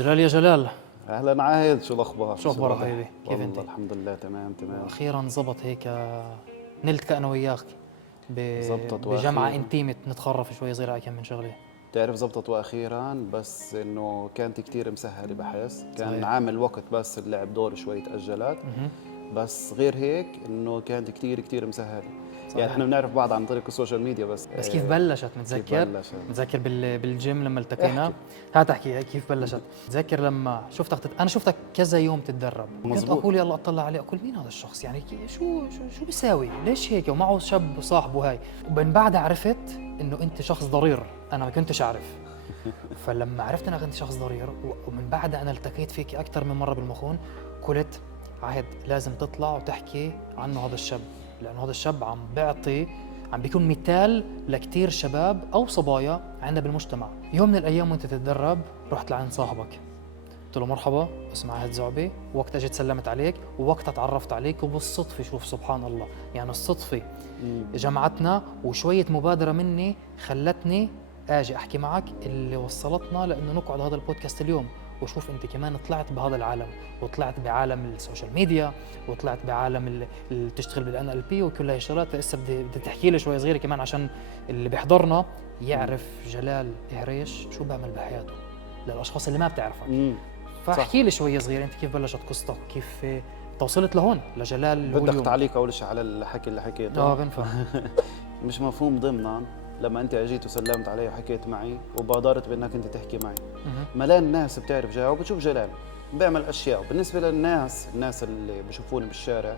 جلال يا جلال، اهلا عايد، شو الاخبار؟ شو اخبارك حبيبي؟ كيف انت؟ الحمد لله تمام. اخيرا زبط هيك، نلتقى انا وياك زبطت بجمعه واخيرا. انتيمت نتخرف شوي صغيره على كم من شغله. بتعرف زبطت واخيرا، بس انه كانت كتير مسهله، بحس كان صحيح. عامل وقت بس اللعب دور شوي تاجلت. بس غير هيك انه كانت كتير مسهله. يعني احنا بنعرف بعض عن طريق السوشيال ميديا بس كيف بلشت؟ متذكر بالجيم لما التقينا. هات احكي كيف بلشت. تذكر لما انا شفتك كذا يوم تتدرب، كنت اقول يلا اطلع عليه، اقول مين هذا الشخص؟ يعني شو بيساوي؟ ليش هيك؟ ومعه شاب صاحبه هاي. ومن بعدها عرفت انه انت شخص ضرير، انا ما كنتش اعرف. فلما عرفت انك انت شخص ضرير، ومن بعدها انا التقيت فيك اكثر من مره بالمخون، قلت عهد لازم تطلع وتحكي عنه هذا الشاب، لانه هذا الشاب عم بيكون مثال لكتير شباب او صبايا عندنا بالمجتمع. يوم من الايام وانت تتدرب رحت لعند صاحبك، قلت له مرحبا اسمي عهد زعبي، وقتها جيت سلمت عليك، ووقتها تعرفت عليك، وبالصدفه شوف سبحان الله، يعني الصدفه جمعتنا، وشويه مبادره مني خلتني اجي احكي معك اللي وصلتنا لانه نقعد هذا البودكاست اليوم. وشوف انت كمان طلعت بهذا العالم، وطلعت بعالم السوشيال ميديا، وطلعت بعالم اللي تشتغل بالان ال بي وكل هاي الشغلات. لسه بدي تحكي لي شوي صغيره كمان عشان اللي بيحضرنا يعرف جلال إهريش شو بيعمل بحياته، للاشخاص اللي ما بتعرفك. فاحكي لي شوي صغيره انت كيف بلشت قصتك، كيف توصلت لهون لجلال. بدك تعليق اول شيء على الحكي اللي حكيته؟ بنفع. مش مفهوم ضمنا لما انت اجيت وسلمت علي وحكيت معي وبادرت بانك انت تحكي معي. ملان الناس بتعرف جلال وبتشوف جلال بيعمل اشياء. بالنسبه للناس اللي بشوفوني بالشارع،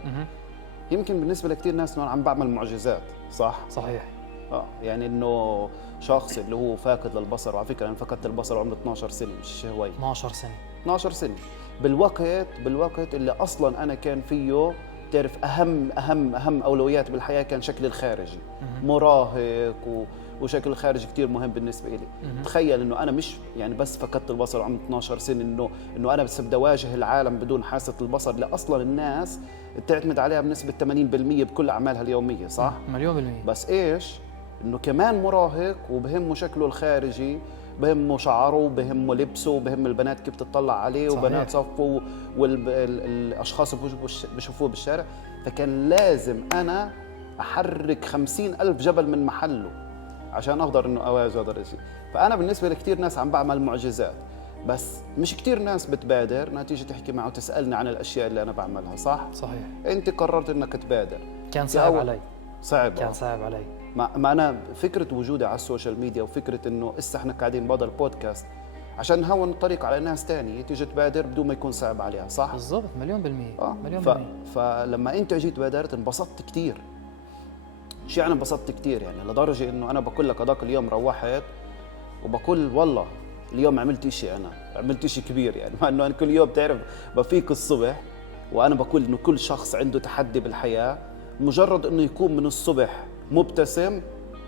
يمكن بالنسبه لكثير ناس انه عم بعمل معجزات. صحيح. يعني انه شخص اللي هو فاقد للبصر، وعلى فكره انا فقدت البصر وعمري 12 سنه، مش هواي. 12 سنه بالوقت اللي اصلا انا كان فيه تعرف اهم اولويات بالحياه كان شكلي الخارجي. مراهق وشكل الخارجي كتير مهم بالنسبه لي. تخيل انه انا مش يعني بس فقدت البصر وعمري 12 سنه انه انا بس بدي اواجه العالم بدون حاسه البصر اللي اصلا الناس بتعتمد عليها بنسبه 80% بكل اعمالها اليوميه. صح؟ مليون بالمية. بس ايش انه كمان مراهق وبهمه شكله الخارجي، بهمه شعره، بهمه لبسه، بهم البنات كيف تطلع عليه. صحيح. وبنات صفه والاشخاص بشوفوه بالشارع. فكان لازم انا احرك 50,000 جبل من محله عشان اقدر انه اواجه هذا الشيء. فانا بالنسبه لكثير ناس عم بعمل معجزات، بس مش كثير ناس بتبادر انها تيجي تحكي معه وتسالني عن الاشياء اللي انا بعملها. صحيح. انت قررت انك تبادر. كان صعب علي. كان صعب علي. ما انا فكره وجودي على السوشيال ميديا وفكره انه اسا احنا قاعدين بهذا البودكاست عشان نهون الطريق على ناس تانية تيجي تبادر بدون ما يكون صعب عليها. صح بالضبط. مليون بالمية. فلما انت جيت بادرت انبسطت كثير. انا انبسطت كثير، يعني لدرجه انه انا بقول لك هذاك اليوم روحت وبقول والله اليوم عملت شيء كبير. يعني مع انه انا كل يوم بتعرف بفيق الصبح وانا بقول انه كل شخص عنده تحدي بالحياه، مجرد انه يكون من الصبح مبتسم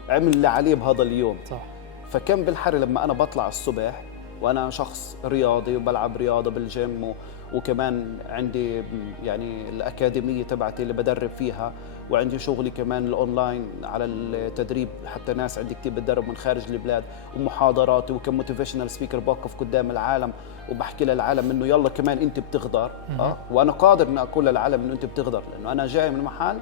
عمل اللي عليه بهذا اليوم. صح. فكم بالحر لما انا بطلع الصبح وانا شخص رياضي وبلعب رياضه بالجيم وكمان عندي يعني الاكاديميه تبعتي اللي بدرب فيها، وعندي شغلي كمان الاونلاين على التدريب حتى ناس عندي كثير بتدرب من خارج البلاد، ومحاضراتي وكموتيفيشنال سبيكر بوقف قدام العالم وبحكي للعالم انه يلا كمان انت بتقدر. وانا قادر اني اقول للعالم انه انت بتقدر، لانه انا جاي من محل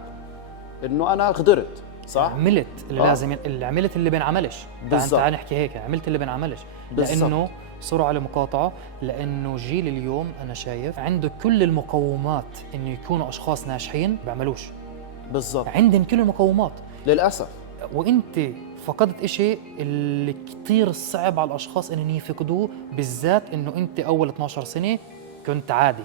انه انا قدرت. صح؟ عملت اللي لازم، اللي عملت اللي بنعملش. تعال نحكي هيك، عملت اللي بنعملش. لانه سرعة لمقاطعة، لانه جيل اليوم انا شايف عنده كل المقومات انه يكونوا اشخاص ناجحين، بيعملوش. بالضبط. عندهم كل المقومات للاسف. وانت فقدت إشي اللي كتير صعب على الاشخاص انهم يفقدوه، بالذات انه انت اول 12 سنة كنت عادي،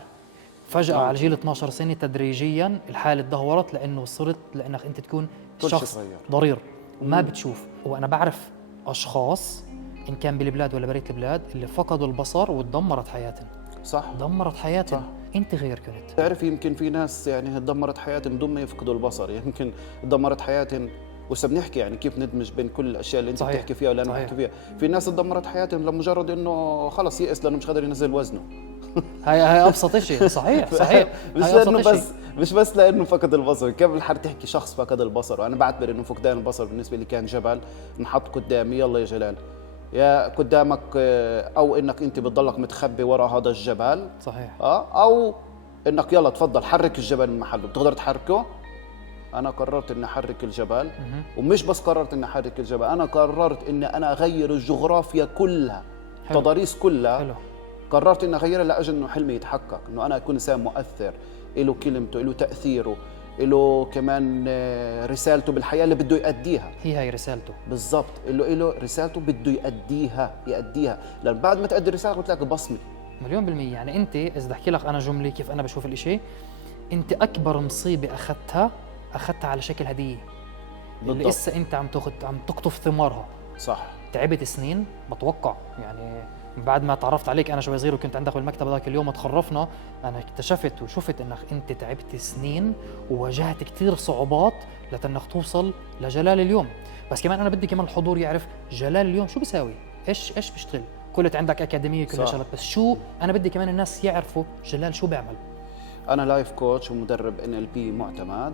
فجأة على جيل 12 سنة تدريجيا الحالة تدهورت، لانه صرت لانك انت تكون شخص ضرير وما بتشوف. وانا بعرف اشخاص ان كان بالبلاد ولا بريت البلاد اللي فقدوا البصر وتدمرت حياتهم. صح. دمرت حياتهم. انت غير كنت تعرف يمكن في ناس يعني دمرت حياتهم بدون ما يفقدوا البصر، يمكن دمرت حياتهم وهسه بنحكي يعني كيف ندمج بين كل الاشياء اللي انت صحيح. بتحكي فيها ولا انا بحكي فيها. في ناس دمرت حياتهم لمجرد انه خلص يئس لانه مش قادر ينزل وزنه. هاي ابسط شيء. صحيح. مش بس لانه فقد البصر. قبل حد تحكي شخص فقد البصر، وانا بعتبر انه فقدان البصر بالنسبه لي كان جبل انحط قدامي، يلا يا جلال يا قدامك او انك انت بتضلك متخبي ورا هذا الجبل. صحيح. او انك يلا تفضل حرك الجبل من محله، بتقدر تحركه. انا قررت اني احرك الجبل، ومش بس قررت اني احرك الجبل، انا قررت اني انا اغير الجغرافيا كلها، تضاريس كلها. حلو. قررت اني اغيرها لاجل انه حلمي يتحقق، انه انا اكون انسان مؤثر، له كلمته، له تاثيره، له كمان رسالته بالحياه اللي بده يؤديها. هي رسالته بالضبط، له رسالته بده يؤديها، لان بعد ما تؤدي رسالتك بتلاقي بصمه. مليون بالمية. يعني انت اذا بدي احكي لك انا جمله كيف انا بشوف الاشي، انت اكبر مصيبه اخذتها على شكل هديه، اللي لسه انت عم تقطف ثمارها. صح. تعبت سنين بتوقع، يعني بعد ما تعرفت عليك انا شوي صغير وكنت عندك بالمكتب ذاك اليوم وتخرفنا، انا اكتشفت وشفت انك انت تعبت سنين وواجهت كثير صعوبات لتنك توصل لجلال اليوم. بس كمان انا بدي كمان الحضور يعرف جلال اليوم شو بيساوي، ايش بيشتغل. كلت عندك اكاديميه كل شغلات، بس شو انا بدي كمان الناس يعرفوا جلال شو بيعمل. انا لايف كوتش ومدرب NLP معتمد،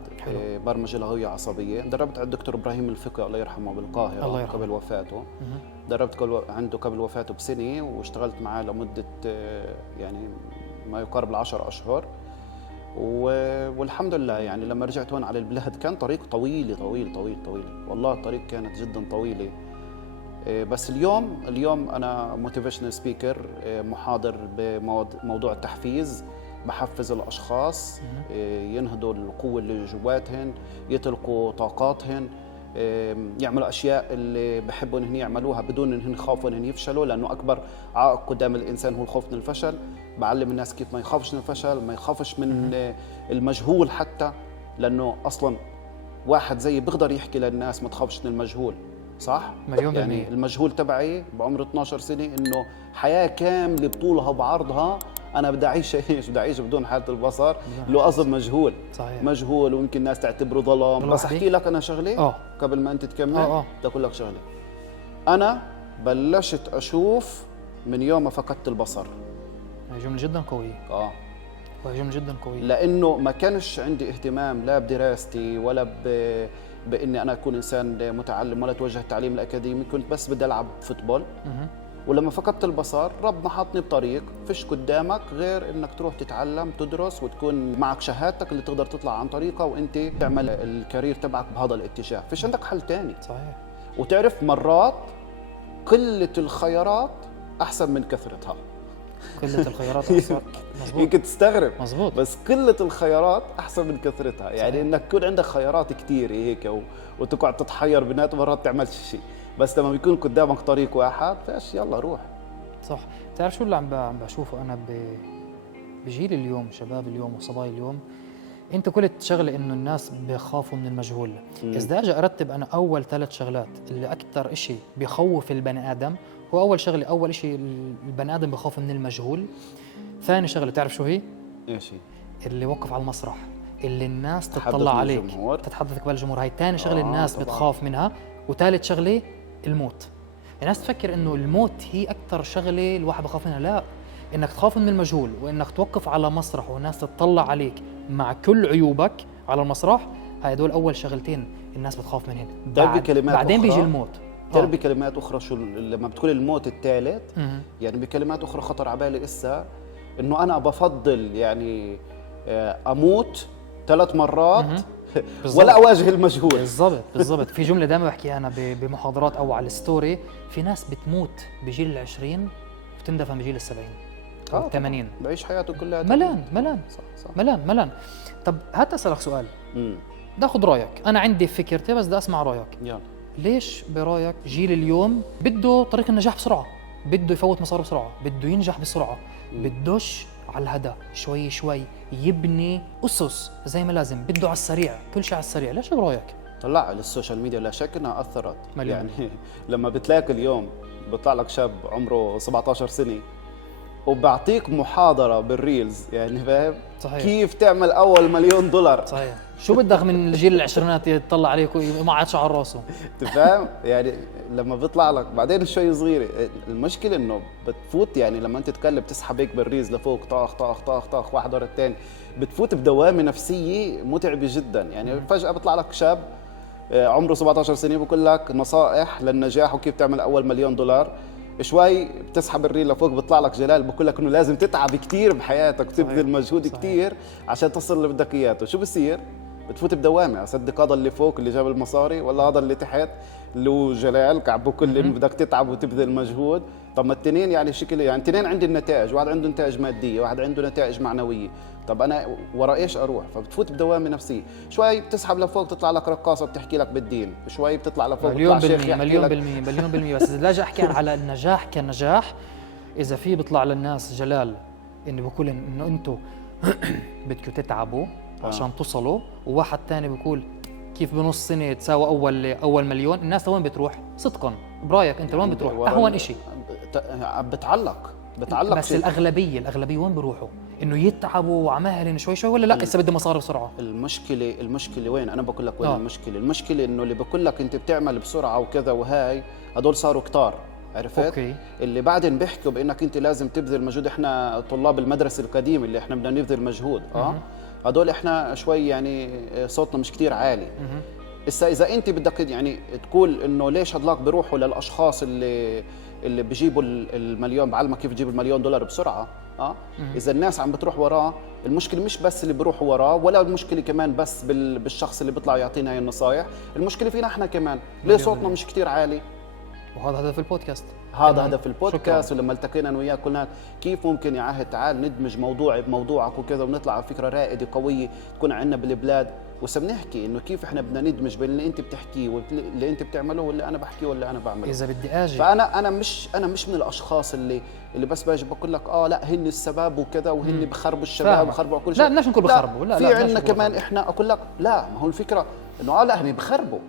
برمجه لغويه عصبيه. دربت على الدكتور ابراهيم الفقي الله يرحمه بالقاهره الله يرحمه. قبل وفاته. دربت عنده قبل وفاته بسنه، واشتغلت معاه لمده يعني ما يقارب 10 أشهر. والحمد لله يعني لما رجعت هون على البلاد كان طريق طويل طويل طويل طويل، والله الطريق كانت جدا طويله. بس اليوم انا موتيفيشنال سبيكر، محاضر بموضوع التحفيز. بحفز الاشخاص ينهضوا القوه اللي جواتهن، يطلقوا طاقاتهن، يعملوا اشياء اللي بحبوا انهم يعملوها بدون انهم يخافوا انهم يفشلوا، لانه اكبر عائق قدام الانسان هو الخوف من الفشل. بعلم الناس كيف ما يخافش من الفشل، ما يخافش من المجهول حتى، لانه اصلا واحد زيي بيقدر يحكي للناس ما تخافش من المجهول. صح؟ مليون بالمية. يعني المجهول تبعي بعمر 12 سنه انه حياه كامله بطولها بعرضها انا بدي اعيش بدون حاله البصر، لو اظن مجهول. صحيح. مجهول، ويمكن الناس تعتبره ظلام. بس احكي لك انا شغله قبل ما انت تكمل. بدي اقول لك شغله. انا بلشت اشوف من يوم ما فقدت البصر. هي جمله جدا قويه. وهي جمله جدا قويه، لانه ما كانش عندي اهتمام لا بدراستي ولا باني انا اكون انسان متعلم، ولا توجه التعليم الاكاديمي. كنت بس بدي العب فوتبول. ولما فقدت البصر ربنا حطني بطريق فيش قدامك غير انك تروح تتعلم، تدرس، وتكون معك شهادتك اللي تقدر تطلع عن طريقها وانت تعمل الكارير تبعك بهذا الاتجاه. فيش عندك حل تاني. صحيح. وتعرف مرات قلة الخيارات احسن من كثرتها. قلة الخيارات احسن. مزبوط. يمكن تستغرب. مزبوط. بس قلة الخيارات احسن من كثرتها. يعني صحيح. انك يكون عندك خيارات كثير هيك وتقعد تتحير بينات، مرات تعملش شيء. بس لما بيكون قدامك طريق واحد فايش يلا روح. صح. تعرف شو اللي عم بشوفه انا بجيل اليوم، شباب اليوم وصبايا اليوم، انت قلت شغله انه الناس بخافوا من المجهول. اذا اجي ارتب انا اول 3 شغلات اللي اكثر شيء بخوف البني ادم، هو اول شيء البني ادم بخاف من المجهول. ثاني شغله تعرف شو هي؟ ايش هي؟ اللي وقف على المسرح، اللي الناس تطلع عليك، تتحدث قبال الجمهور. هاي ثاني شغله الناس طبعاً بتخاف منها. وثالث شغله الموت. الناس تفكر انه الموت هي اكثر شغله الواحد بخاف منها. لا، انك تخاف من المجهول وانك توقف على مسرح والناس تطلع عليك مع كل عيوبك على المسرح، هاي دول اول شغلتين الناس بتخاف منهن. بعدين بيجي الموت. بكلمات اخرى شو لما بتقول الموت الثالث، يعني بكلمات اخرى خطر على بالي اسا انه انا بفضل يعني اموت 3 مرات ولا اواجه المجهول. بالضبط. في جمله دائما بحكيها انا بمحاضرات او على الستوري، في ناس بتموت بجيل 20 وتندفن بجيل 70 أو 80. بعيش حياته كلها ملان. صح. ملان. طب هات اسالك سؤال. بدي اخذ رايك. انا عندي فكرتي بس بدي اسمع رايك. يلا. ليش برايك جيل اليوم بده طريق النجاح بسرعه، بده يفوت مساره بسرعه، بده ينجح بسرعه، بدوش على الهدى شوي شوي، يبني أسس زي ما لازم، بده على السريع، كل شيء على السريع. ليش برايك؟ طلع السوشيال ميديا لا شك انها اثرت. يعني لما بتلاقي اليوم بيطلع لك شاب عمره 17 سنه وبعطيك محاضره بالريلز، يعني فاهم؟ صحيح. كيف تعمل اول $1,000,000. صحيح. شو بدك من الجيل العشرينات يطلع عليك وما شعر راسه؟ انت فاهم؟ يعني لما بيطلع لك بعدين شوي صغيره، المشكله انه بتفوت، يعني لما انت تتكلم تسحب هيك بالريز لفوق طاخ طاخ طاخ طاخ واحد ورا الثاني، بتفوت بدوامه نفسيه متعبه جدا. يعني فجاه بيطلع لك شاب عمره 17 سنه بقول لك نصائح للنجاح وكيف تعمل اول $1,000,000. شوي بتسحب الريل لفوق بيطلع لك جلال بقول لك انه لازم تتعب كثير بحياتك وتبذل مجهود كثير عشان تصل اللي بدك اياه. شو بصير؟ بتفوت بدوامه. اصدق هذا اللي فوق اللي جاب المصاري ولا هذا اللي تحت اللي هو جلال كعبه كل انه بدك تتعب وتبذل مجهود. طب ما الاثنين يعني شكل يعني الاثنين عندي النتائج، واحد عنده نتائج ماديه واحد عنده نتائج معنويه. طب انا ورا ايش اروح؟ فبتفوت بدوامه نفسيه. شوي بتسحب لفوق تطلع لك رقاصه بتحكي لك بالدين، شوي بتطلع لفوق بتطلع شيخ يحكي مليون بالمية مليون بالمية. بس إذا أجي أحكي على النجاح كنجاح، إذا في بيطلع للناس جلال إنه بقول إنه أنتم بدكم تتعبوا عشان توصلوا، وواحد ثاني بيقول كيف بنص سنة تساوي أول مليون، الناس لوين بتروح؟ صدقاً برايك أنت لوين بتروح؟ أهون إشي بتعلق بس شيء. الأغلبية وين بيروحوا؟ إنه يتعبوا وعمهلين شوي شوي، ولا لا لسه بدي مصاري بسرعة؟ المشكلة وين؟ أنا بقول لك وين المشكلة إنه اللي بقول لك أنت بتعمل بسرعة وكذا وهاي هدول صاروا كتار، عرفت؟ أوكي. اللي بعدين بيحكوا بانك انت لازم تبذل مجهود. احنا طلاب المدرسه القديمه اللي احنا بدنا نبذل مجهود هدول احنا شوي يعني صوتنا مش كتير عالي. اذا انت بدك يعني تقول انه ليش هدلاك بيروحوا للاشخاص اللي بيجيبوا المليون، بعلمك كيف تجيب $1,000,000 بسرعه. اذا الناس عم بتروح وراه، المشكله مش بس اللي بيروحوا وراه، ولا المشكله كمان بس بالشخص اللي بيطلع يعطينا هاي النصائح، المشكله فينا احنا كمان. ليه صوتنا مش كتير عالي؟ وهذا هدف البودكاست. هذا هدف البودكاست. ولما التقينا انا وياك قلنا كيف ممكن يا عهد تعال ندمج موضوعي بموضوعك وكذا، ونطلع على فكره رائده قويه تكون عندنا بالبلاد. وسبنحكي انه كيف احنا بدنا ندمج بين اللي انت بتحكيه واللي انت بتعمله واللي انا بحكيه واللي انا بعمله. اذا بدي اجي فانا مش من الاشخاص اللي بس باجي بقول لك لا هن السبب وكذا وهن بخربوا الشباب وبخربوا كل شيء. لا بدناش نقول بخربوا، لا في عندنا كمان احنا اقول لك لا، ما هو الفكره انه لا هن بخربوا.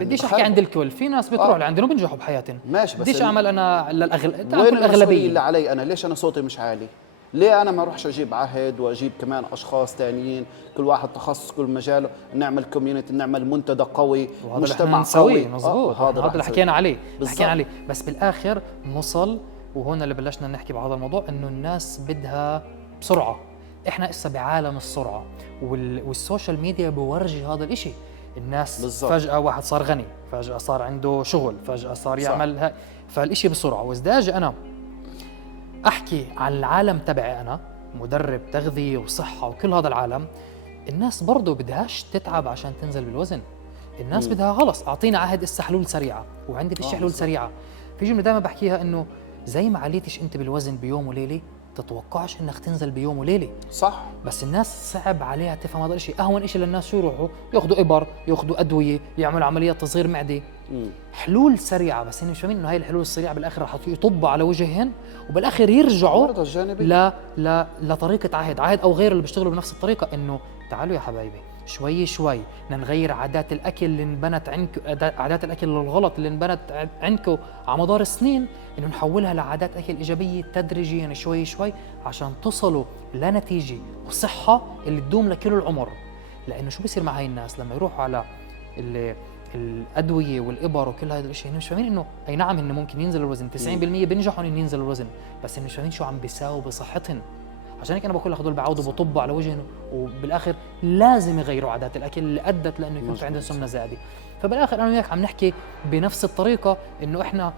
بديش احكي عند الكل، في ناس بتروح لعندنا وبنجحوا بحياتهم. ماشي، بس بديش اعمل انا وين الاغلبيه اللي علي انا؟ ليش انا صوتي مش عالي؟ ليه انا ما اروحش اجيب عهد واجيب كمان اشخاص ثانيين كل واحد تخصص كل مجاله، نعمل كوميونتي، نعمل منتدى قوي، مجتمع قوي. مظبوط. هذا اللي حكينا عليه. بس بالاخر نوصل، وهون اللي بلشنا نحكي بهذا الموضوع، انه الناس بدها بسرعه. احنا لسه بعالم السرعه، والسوشيال ميديا بورجي هذا الاشي. الناس بالزبط. فجأة واحد صار غني، فجأة صار عنده شغل، فجأة صار يعمل هاي، فالإشي بسرعة. وإذا أجي أنا أحكي عن العالم تبعي، أنا مدرب تغذية وصحة وكل هذا العالم، الناس برضو بدهاش تتعب عشان تنزل بالوزن. الناس بدها خلص أعطينا عهد إسا حلول سريعة، وعندي فيش حلول سريعة. في جملة دائما بحكيها إنه زي ما عليتش أنت بالوزن بيوم وليلة، تتوقعش انك تنزل بيوم وليله. صح. بس الناس صعب عليها تفهم هذا الشيء. اهون شيء للناس شو يروحوا ياخذوا ابر، ياخذوا ادويه، يعملوا عمليات تصغير معده، حلول سريعه. بس هن مش فاهمين انه هاي الحلول السريعه بالاخر رح يطبوا على وجههن، وبالاخر يرجعوا لطريقه عهد او غيره اللي بيشتغلوا بنفس الطريقه. انه تعالوا يا حبايبي شوي شوي بدنا نغير عادات الاكل اللي انبنت عندكم، عادات الاكل الغلط اللي انبنت عندكم على مدار السنين، انه نحولها لعادات اكل ايجابيه تدريجيا، يعني شوي شوي، عشان تصلوا لنتيجه وصحه اللي تدوم لكل العمر. لانه شو بيصير مع هاي الناس لما يروحوا على الادويه والابر وكل هذا الشيء؟ مش فاهمين انه اي نعم انه ممكن ينزل الوزن، 90% بينجحوا ان ينزل الوزن، بس مش فاهمين شو عم بيساوي بصحتهم. عشان هيك انا بقول لك هدول بعودوا بطبوا على وجههم، وبالاخر لازم يغيروا عادات الاكل اللي ادت لانه يكون في عندهم سمنه زائده. فبالاخر انا وياك عم نحكي بنفس الطريقه، انه احنا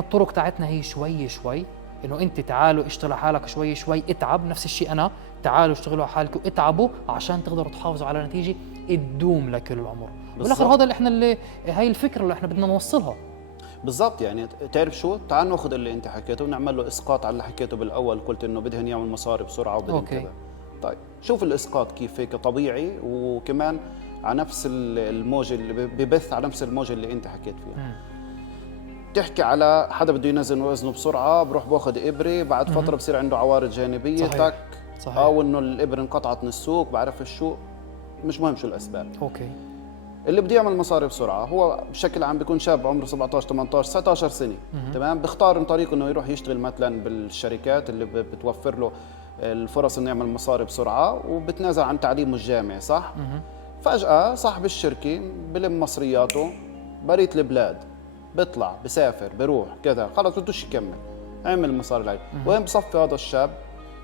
الطرق تاعتنا هي شوي شوي، انه انت تعالوا اشتغلوا حالك شوي شوي، اتعب. نفس الشيء انا، تعالوا اشتغلوا حالكم اتعبوا عشان تقدروا تحافظوا على نتيجه تدوم لكل العمر. بالاخر هذا اللي هاي الفكره اللي احنا بدنا نوصلها بالضبط. يعني تعرف شو، تعال ناخذ اللي انت حكيته ونعمل له اسقاط على اللي حكيته بالاول. قلت انه بدهن يعمل مصاري بسرعه وبدهن كذا. طيب شوف الاسقاط كيف هيك طبيعي، وكمان على نفس الموجه اللي ببث على نفس الموجه اللي انت حكيت فيها. تحكي على حدا بده ينزل وزنه بسرعه، بروح باخذ ابره، بعد فتره بصير عنده عوارض جانبيه. صحيح. او انه الابره انقطعت من السوق، بعرف شو، مش مهم شو الاسباب. اوكي. اللي بده يعمل مصاري بسرعه هو بشكل عام بيكون شاب عمره 17 18 19 سنه. تمام. بيختار من طريقه انه يروح يشتغل مثلا بالشركات اللي بتوفر له الفرص انه يعمل مصاري بسرعه، وبتنازل عن تعليمه الجامعي. صح. فجاه صاحب الشركه بلم مصرياته بريت البلاد، بيطلع بسافر بيروح كذا، خلص بدوش يكمل، عمل المصاري اللي وين بصفي هذا الشاب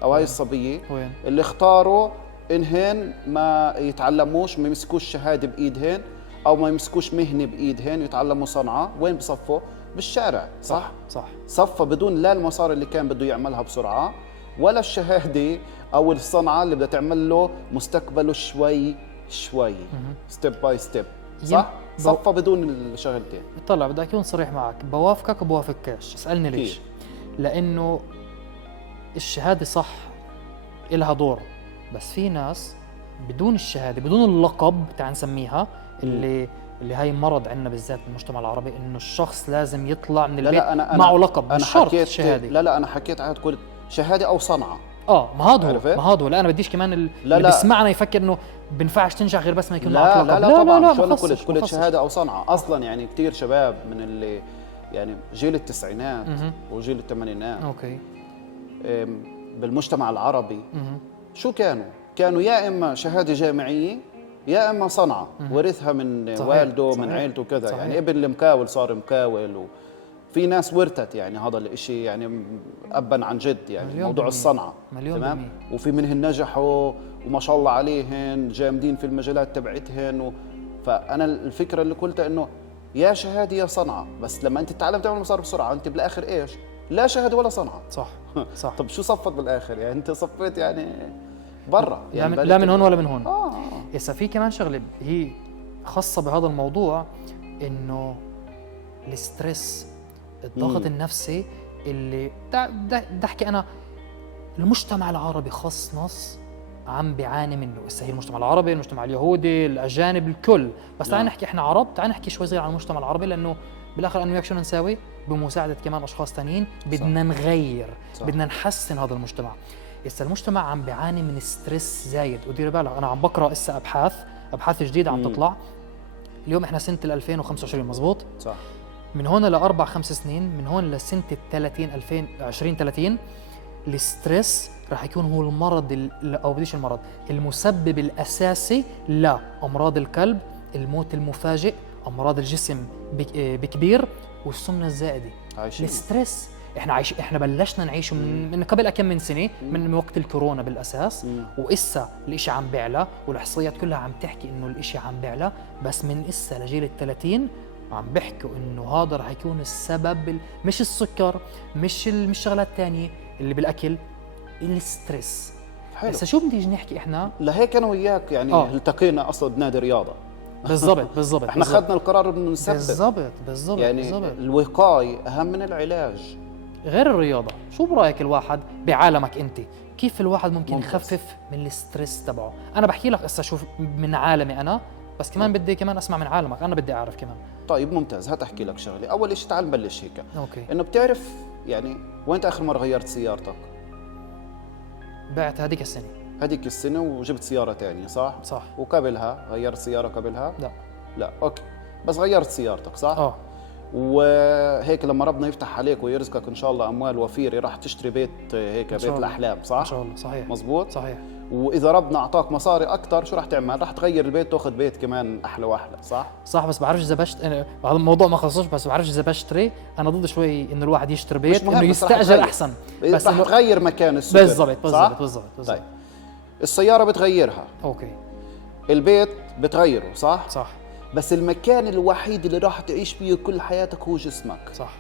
او هاي الصبيه اللي اختاروا انهن ما يتعلموش، ما يمسكوش شهاده بايدهن او ما يمسكوش مهنه بايدهن يتعلموا صنعه، وين بصفوا؟ بالشارع، صح؟ صح. صفى بدون لا المصاري اللي كان بده يعملها بسرعه، ولا الشهاده او الصنعه اللي بدها تعمل له مستقبله شوي شوي، ستيب باي ستيب، صح؟ صفى بدون الشغلتين. طلع بدي اكون صريح معك، بوافقك وبوافقكش. اسالني ليش؟ لانه الشهاده صح إلها دور، بس في ناس بدون الشهاده بدون اللقب تعال نسميها اللي هاي مرض عندنا بالذات بالمجتمع العربي، انه الشخص لازم يطلع من البيت معه لقب، مش شرط شهاده. لا انا حكيت عاد قلت شهاده او صنعه. ما هذا لا انا بديش كمان اللي بيسمعنا يفكر انه بينفعش تنجح غير بس ما يكون معك لقب. لا طبعا، شو انا قلت شهاده او صنعه اصلا. يعني كثير شباب من اللي يعني جيل التسعينات وجيل الثمانينات اوكي بالمجتمع العربي شو كانوا يا اما شهاده جامعيه يا اما صنعه ورثها من والده من عيلته كذا. يعني ابن المكاول صار مكاول، وفي ناس ورثت يعني هذا الشيء يعني ابا عن جد، يعني موضوع الصنعه تمام. وفي منهن نجحوا وما شاء الله عليهن جامدين في المجالات تبعتهن فانا الفكره اللي قلتها انه يا شهاده يا صنعه، بس لما انت تتعلم تعمل مصاري بسرعه انت بالاخر ايش؟ لا شهاده ولا صنعه. صح طب شو صفت بالاخر؟ يعني انت صفيت يعني برا، يعني لا من هون ولا من هون. هسه في كمان شغله هي خاصه بهذا الموضوع، انه الستريس، الضغط النفسي اللي بدي احكي انا المجتمع العربي خاص نص عم بيعاني منه. هسه هي المجتمع العربي، المجتمع اليهودي، الاجانب، الكل. بس تعال نحكي احنا عرب، تعال نحكي شوي صغير عن المجتمع العربي، لانه بالاخر انه شو نساوي بمساعده كمان اشخاص ثانيين بدنا نغير، بدنا نحسن هذا المجتمع. هسه المجتمع عم بيعاني من ستريس زايد. ودير بالك انا عم بقرا هسه ابحاث جديده عم تطلع. اليوم احنا سنه 2025 مزبوط؟ صح. من هون ل4-5 سنين، من هون لسنه 2030 الستريس راح يكون هو المرض او بديش المرض، المسبب الاساسي لامراض القلب، الموت المفاجئ، امراض الجسم بكبير، والسمنه الزائده. الستريس احنا بلشنا نعيشه من قبل كم من سنه، من وقت الكورونا بالاساس، وإسا الاشي عم بيعلى، والاحصائيات كلها عم تحكي انه الاشي عم بيعلى. بس من إسا لجيل ال30 عم بيحكوا انه هذا رح يكون السبب، مش السكر، مش الشغلات الثانيه اللي بالاكل، الستريس. هسه شو بدي نحكي احنا؟ لهيك انا وياك يعني التقينا اصلا بنادي رياضه. بالضبط احنا اخذنا القرار انه نثبت بالضبط يعني الوقايه اهم من العلاج. غير الرياضه، شو برايك الواحد بعالمك انت كيف الواحد ممكن يخفف من الستريس تبعه؟ انا بحكي لك هسه شوف من عالمي انا، بس كمان بدي كمان اسمع من عالمك، انا بدي اعرف كمان. طيب ممتاز، هات احكي لك شغله. اول شيء تعال نبلش هيك. اوكي. انه بتعرف يعني وين اخر مره غيرت سيارتك؟ بعت هذيك السنه وجبت سياره ثانيه، صح؟ وقبلها غيرت سياره قبلها؟ لا اوكي، بس غيرت سيارتك صح؟ وهيك لما ربنا يفتح عليك ويرزقك ان شاء الله اموال وفيره راح تشتري بيت هيك بيت الاحلام، صح؟ ان شاء الله. صحيح مزبوط؟ صحيح. واذا ربنا اعطاك مصاري اكثر شو راح تعمل؟ راح تغير البيت تاخذ بيت كمان احلى واحلى، صح؟ بس بعرفش اذا هذا الموضوع ما خصوش، بس بعرفش اذا بشتري. انا ضد شوي انه الواحد يشتري بيت، انه يستاجر احسن، بس راح تغير مكان السكر. بالضبط. طيب السياره بتغيرها، اوكي، البيت بتغيره، صح. بس المكان الوحيد اللي راح تعيش فيه كل حياتك هو جسمك، صح.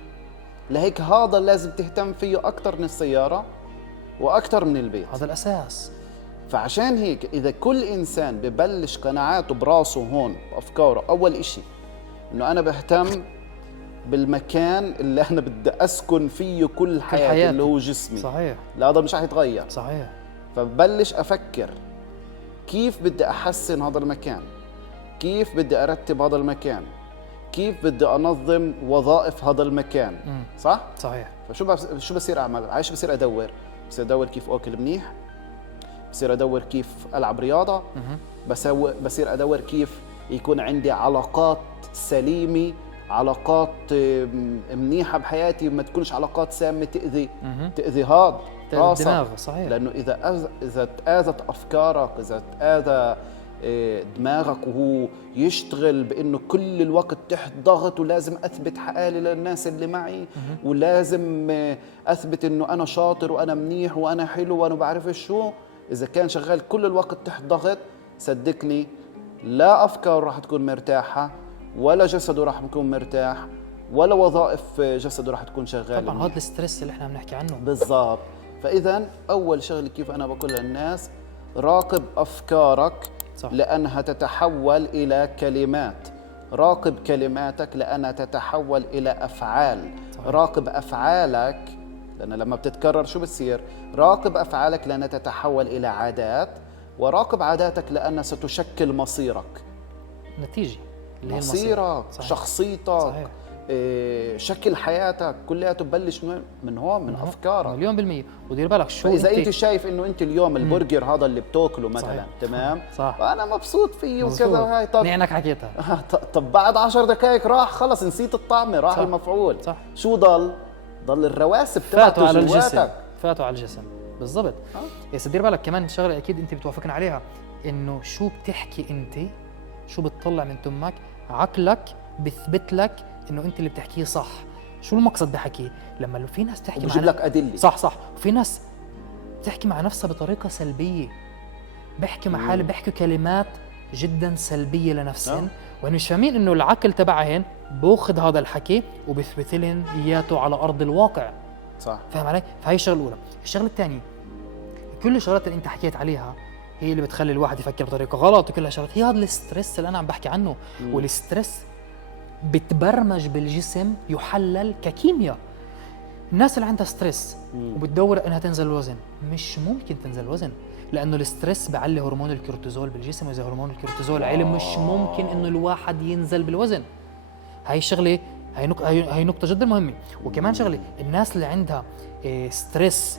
لهيك هذا لازم تهتم فيه اكثر من السياره واكثر من البيت، هذا الاساس. فعشان هيك اذا كل انسان ببلش قناعاته براسه هون بافكاره، اول إشي انه انا بهتم بالمكان اللي انا بدي اسكن فيه كل حياتي اللي هو جسمي، صحيح. لا هذا مش رح يتغير، صحيح. فببلش افكر كيف بدي احسن هذا المكان، كيف بدي ارتب هذا المكان، كيف بدي انظم وظائف هذا المكان، صحيح. فشو بصير اعمل؟ عايش بصير ادور كيف اكل منيح، بصير ادور كيف العب رياضه، بصير ادور كيف يكون عندي علاقات سليمه، علاقات منيحه بحياتي، ما تكونش علاقات سامه تاذي هذا الدماغ، صحيح. لانه اذا تآذت افكارك، اذا تآذى دماغك وهو يشتغل بانه كل الوقت تحت ضغط ولازم اثبت حالي للناس اللي معي، ولازم اثبت انه انا شاطر وانا منيح وانا حلو وانا بعرف شو، اذا كان شغال كل الوقت تحت ضغط صدقني لا افكاره راح تكون مرتاحه، ولا جسده راح يكون مرتاح، ولا وظائف جسده راح تكون شغاله. طبعا هذا الستريس اللي احنا بنحكي عنه بالضبط. فاذا اول شغله كيف انا بقول للناس، راقب افكارك صح. لانها تتحول الى كلمات، راقب كلماتك لانها تتحول الى افعال. صحيح. راقب افعالك لان لما بتتكرر شو بتصير؟ راقب افعالك لانها تتحول الى عادات، وراقب عاداتك لانها ستشكل مصيرك. نتيجه اللي هي مصيرك، صحيح. شخصيتك، صحيح. شكل حياتك كلها تبلش من هون، من افكارك. مليون بالمية. ودير بالك شو فاذا انت شايف انه انت اليوم البرجر هذا اللي بتاكله مثلا، صحيح. تمام، صح. فانا مبسوط فيه وكذا وهي، طب نعنك حكيتها طب بعد 10 دقائق راح خلص، نسيت الطعمه، راح صح. المفعول. صح. شو ضل الرواسب فاتوا على الجسم، فاتوا على الجسم بالضبط. يا سيدي دير بالك كمان شغله اكيد انت بتوافقنا عليها، انه شو بتحكي انت، شو بتطلع من تمك، عقلك بثبت لك انه انت اللي بتحكيه صح. شو المقصد بحكي؟ لما في ناس تحكي بجيب لك ادله، صح، وفي ناس تحكي مع نفسها بطريقه سلبيه، بحكي مع حالي، بحكي كلمات جدا سلبيه لنفسهم، وهم مش فاهمين انه العقل تبعهن باخذ هذا الحكي وبيثبت لهم اياته على ارض الواقع. صح. فاهم علي؟ فهي الشغله الاولى. الشغله الثانيه، كل الشغلات اللي انت حكيت عليها هي اللي بتخلي الواحد يفكر بطريقه غلط، وكلها شغلات هي هذا الستريس اللي انا عم بحكي عنه. والستريس بتبرمج بالجسم، يحلل ككيمياء. الناس اللي عندها ستريس وبتدور انها تنزل الوزن، مش ممكن تنزل الوزن، لانه الستريس بعلي هرمون الكورتيزول بالجسم، واذا هرمون الكورتيزول عالي مش ممكن انه الواحد ينزل بالوزن. هاي الشغله هاي نقطه جدا مهمه. وكمان شغله، الناس اللي عندها ستريس